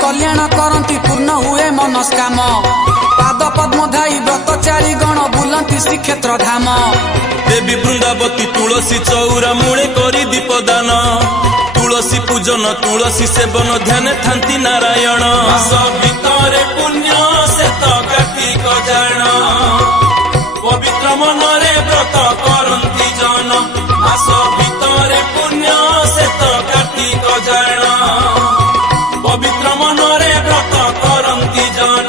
कल्याण करती पूर्ण हुए मनस्काम पाद पद्म धाई व्रतचारी गण बुलती श्रीक्षेत्र धाम देवी वृंदावती तुलसी चौरा मूले करी दीपदान तुलसी पूजन तुलसी सेवन ध्यान थांती नारायण भितरे पुण्य से तो कार्तिक जान पवित्र मनरे व्रत करती जन आस भितरे पुण्य से तो कार्तिक जान पवित्र मनरे व्रत करती जन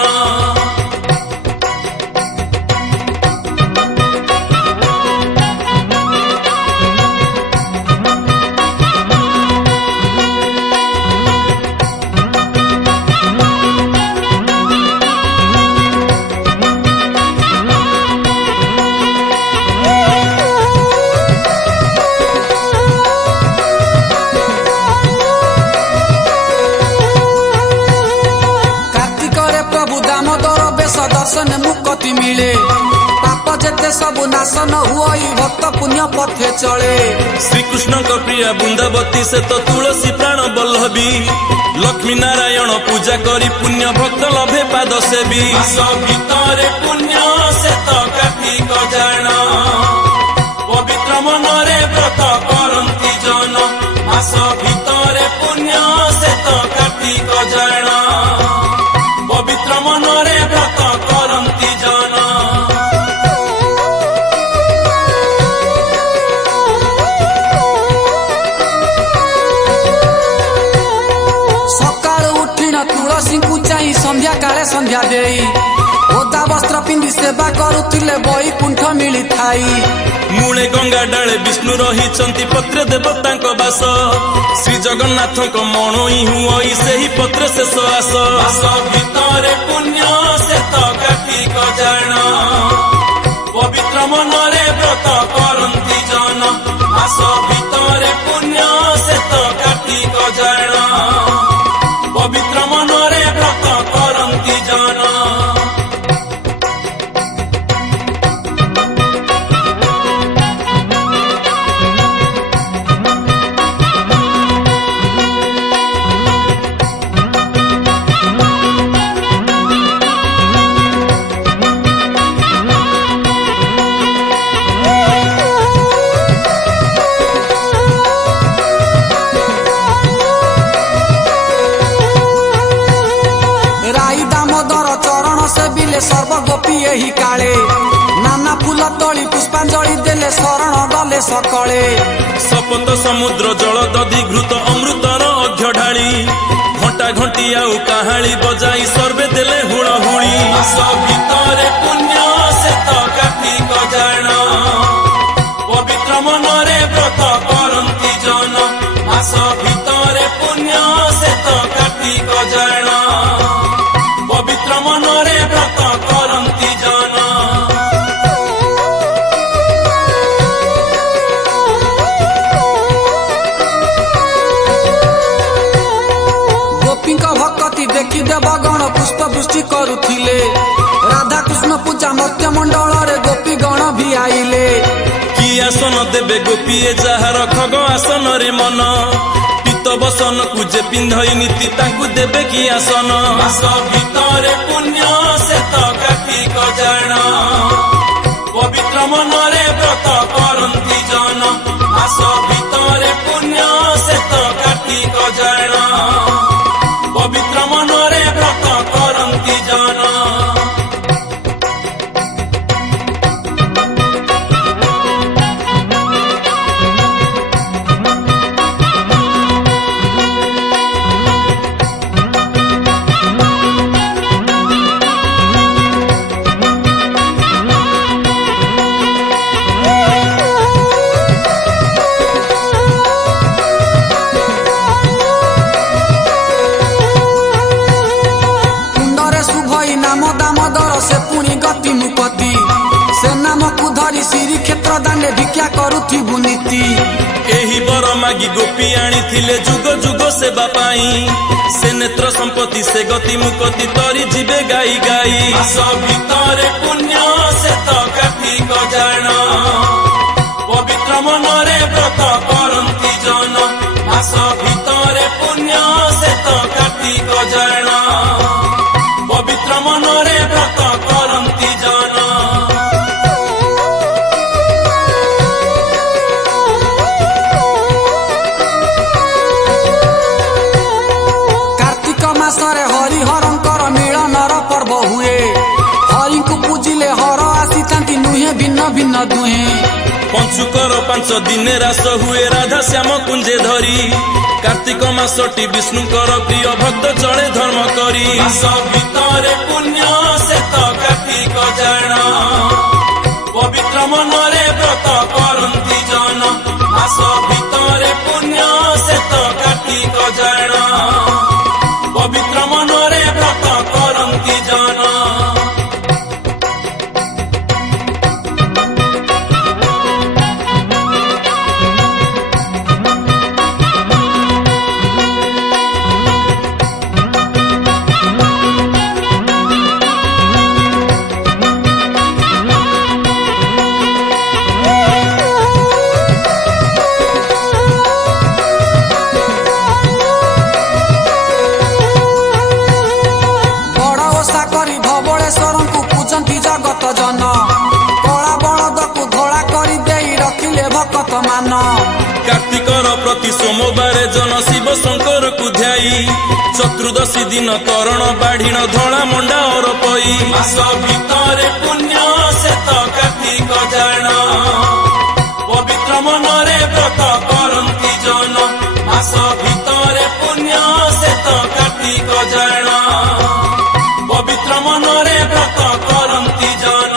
दर्शन मुक्ति मिले पाप जेते सब नाशन हुई भक्त पुण्य पथे चले श्री कृष्ण को प्रिया वृंदावती से तो तुलसी प्राण बल्लभी लक्ष्मी नारायण पूजा करी पुण्य भक्त लभे पाद सेवी भितरे पुण्य से तो कार्तिक जान पवित्र मनरे व्रत करती जन आस भितरे पुण्य से तो कार्तिक जान पवित्र मनरे व्रत करती जन सकाळ उठिन तुलसी को चाही संध्या काले संध्या देई ओदा वस्त्र पिंधि सेवा करुथिले बैकुंठ मिली थाई मूले गंगा डाले विष्णु रही पत्र देवतांक बास श्री जगन्नाथ मणई हुई से ही पत्र शेष आस भितरे पुण्य से तो कार्तिक जान पवित्र मनरे व्रत करती जन आस भितरे पुण्य से तो कार्तिक जान पवित्र मनरे व्रत करती जन सर्व गोपी यही काले नाना फूल तली पुष्पांजलि देले शरण गले सकले सपत समुद्र जल दधि घृत अमृतर अघ्य ढाली घंटा घंटी आउ काहाली बजाई सर्वे देले हुड़हुड़ी भितरे पुण्य से तो कार्तिक जान पवित्र मनरे व्रत करती जन आस भितरे पुण्य से तो कार्तिक जान पवित्र मनरे व्रत करती जन गोपी भक्ति देखी देवगण पुष्प वृष्टि करुथिले राधा कृष्ण पूजा मत्य मंडल रे गोपी गण भी आइले कि आसन देवे गोपी जार खग आसन रे मन बसन को जे पिंधई नीति ताकू देवे कि आसन भितरे पुण्य से तो कार्तिक जान पवित्र मनरे व्रत करती जन आस भितरे पुण्य से तो कार्तिक जान ଦାମୋଦର ସେ ପୁଣି ଗତି ମୁପତି ସେ ନାମକୁ ଧରି ଶ୍ରୀକ୍ଷେତ୍ର ଦାଣ୍ଡେ ଭିକ୍ଷା କରୁଥିବୁ ନୀତି। ଏହି ବର ମାଗି ଗୋପୀ ଆଣିଥିଲେ ଯୁଗ ଯୁଗ ସେବା ପାଇଁ ସେ ନେତ୍ର ସମ୍ପତ୍ତି ସେ ଗତି ମୁକତି ତରି ଯିବେ ଗାଇ ଗାଇ। ମାସ ଭିତରେ ପୁଣ୍ୟ ସେ ତ କାର୍ତ୍ତିକ ଜାଣ ପବିତ୍ର ମନରେ ବ୍ରତ କରନ୍ତି ଜନ। ମାସ ଭିତରେ ପୁଣ୍ୟ ସେ ତ କାର୍ତ୍ତିକ ଜାଣ ପବିତ୍ର ମନରେ ବ୍ରତ କରନ୍ତି ଜନ। କାର୍ତ୍ତିକ ମାସରେ ହରିହରଙ୍କର ମିଳନର ପର୍ବ ହୁଏ ହରିଙ୍କୁ ପୂଜିଲେ ହର ଆସିଥାନ୍ତି ନୁହେଁ ଭିନ୍ନ ଭିନ୍ନ ଦୁହେଁ। ପଞ୍ଚୁକର 5 ଦିନେ ରାସ ହୁଏ ରାଧା ଶ୍ୟାମ କୁଞ୍ଜେ ଧରି କାର୍ତ୍ତିକ ମାସଟି ବିଷ୍ଣୁଙ୍କର ପ୍ରିୟ ଭକ୍ତ ଚଳେ ଧର୍ମ କରି। ମାସ ଭିତରେ ପୁଣ୍ୟ ସେ ତ କାର୍ତ୍ତିକ ଜାଣ ପବିତ୍ର ମନରେ ବ୍ରତ କରନ୍ତି ଜନ। ମାସ ଭିତରେ ପୁଣ୍ୟ ସେ ତ କାର୍ତ୍ତିକ ଜାଣ ପବିତ୍ର ମନରେ ବ୍ରତ କରନ୍ତି ଜନ। ଜଗତ ଜନ କଳା ବଳଦକୁ ଧଳା କରି ଦେଇ ରଖିଲେ ଭକତ ମାନ। କାର୍ତ୍ତିକର ପ୍ରତି ସୋମବାରେ ଜନ ଶିବ ଶଙ୍କରକୁ ଧ୍ୟାଇ ଚତୁର୍ଦ୍ଦଶୀ ଦିନ କରଣ ବାଢିଣ ଧଳା ମଣ୍ଡା ଅରପଇ। ମାସ ଭିତରେ ପୁଣ୍ୟ ସେ ତ କାର୍ତ୍ତିକ ଜାଣ ପବିତ୍ର ମନରେ ବ୍ରତ କରନ୍ତି ଜନ। ମାସ ଭିତରେ ପୁଣ୍ୟ ସେ ତ କାର୍ତ୍ତିକ ଜାଣ ପବିତ୍ର ମନରେ ବ୍ରତ କରନ୍ତି ଜନ।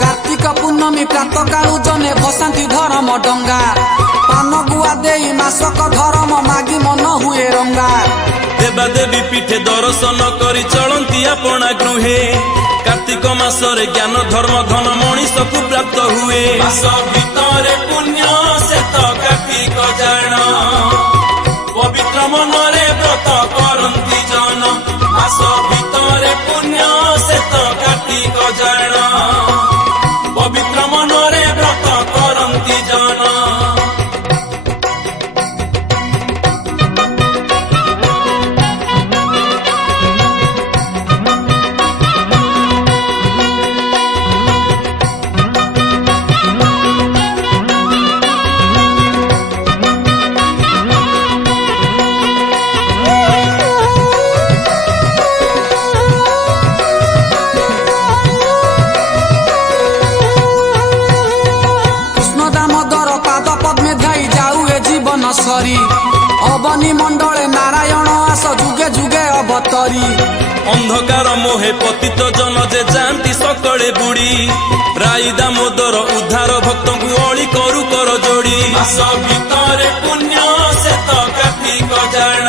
କାର୍ତ୍ତିକ ପୂର୍ଣ୍ଣମୀ ପ୍ରାତକାଳୁ ଜନେ ଭସାନ୍ତି ଧରମ ଡଙ୍ଗା ପାନ ଗୁଆ ଦେଇ ମାସକ ଧରମ ମାଗି ମନ ହୁଏ ରଙ୍ଗା। ଦେବାଦେବୀ ପୀଠେ ଦର୍ଶନ କରି ଚଳନ୍ତି ଆପଣା ଗୃହେ କାର୍ତ୍ତିକ ମାସରେ ଜ୍ଞାନ ଧର୍ମ ଧନ ମଣିଷକୁ ପ୍ରାପ୍ତ ହୁଏ। ମାସ ଭିତରେ ପୁଣ୍ୟ ସେ ତ କାର୍ତ୍ତିକ ଜାଣ ପବିତ୍ର ମନରେ ବ୍ରତ କରନ୍ତି ଜନ। ମାସ ଭିତରେ ପୁଣ୍ୟ ସେ ତ କାର୍ତ୍ତିକ ଜାଣ ପବିତ୍ର ମନରେ ବ୍ରତ କରନ୍ତି ଜନ। ସରି ଅବନି ମଣ୍ଡଳେ ନାରାୟଣ ଆସ ଯୁଗେ ଯୁଗେ ଅବତରି। ଅନ୍ଧକାର ମୋହେ ପତିତ ଜନ ଯେ ଯାଆନ୍ତି ସକଳେ ବୁଡି ରାଇ ଦାମୋଦର ଉଦ୍ଧାର ଭକ୍ତଙ୍କୁ ଅଳି କରୁ କର ଯୋଡି। ମାସ ଭିତରେ ପୁଣ୍ୟ ସେ ତ କାର୍ତ୍ତିକ ଜାଣ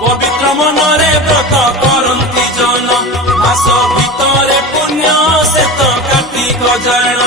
ପବିତ୍ର ମନରେ ବ୍ରତ କରନ୍ତି ଜନ। ମାସ ଭିତରେ ପୁଣ୍ୟ ସେ ତ କାର୍ତ୍ତିକ ଜାଣ